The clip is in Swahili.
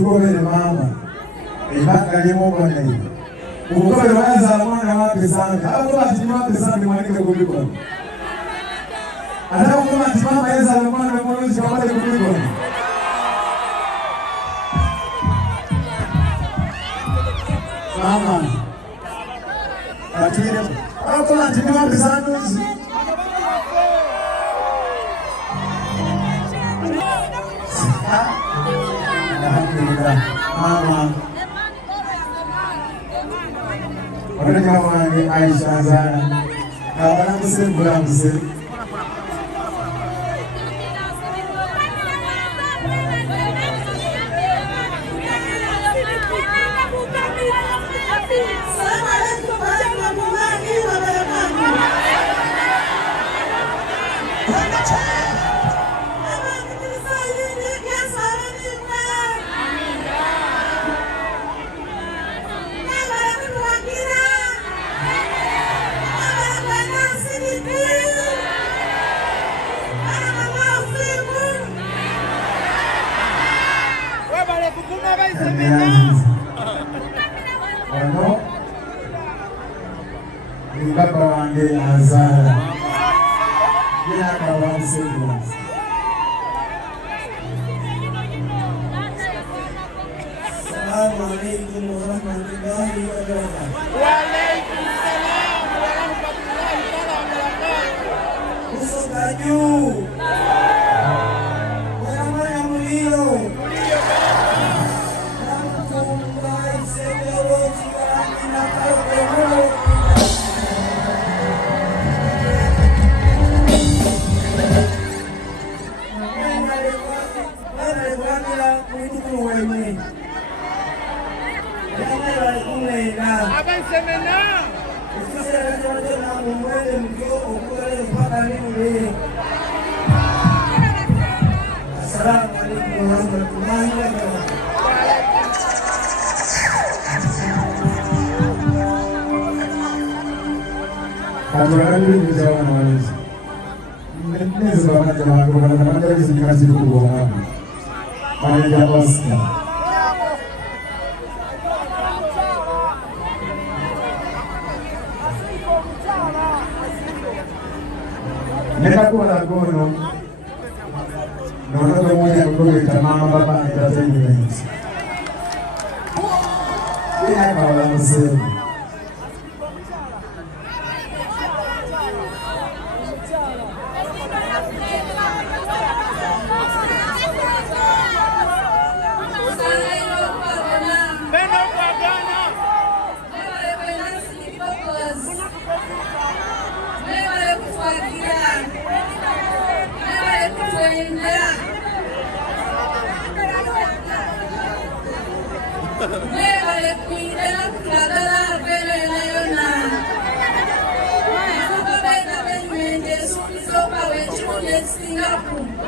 tukobere mama ebaka limo bwana hivi ukobere waza mwana wape sana hapo basi wape sana mwanike kuliko ana kama mama yeza mwana mmoja kama kuliko mama lakini hapo basi wape sana mama wana kama ni Aisha Zara kabla kusembula mzee Ano ni baba wange Azara ya baba msaidia Assalamu alaykum wa rahmatullahi wa barakatuh. Wa alaykum salam wa rahmatullahi wa barakatuh. Usokaju Mwana mulio Assalamu alaykum wa rahmatullahi wa barakatuh. Katurani mjawa na walezi. Neza bana jamaa kwa na mandali zikazi kubwa hapo. Mali ya Oscar. Nenda kwa gono. Naona moja kwa tamama baba entertainment. Ina kwa mzee. Singapore.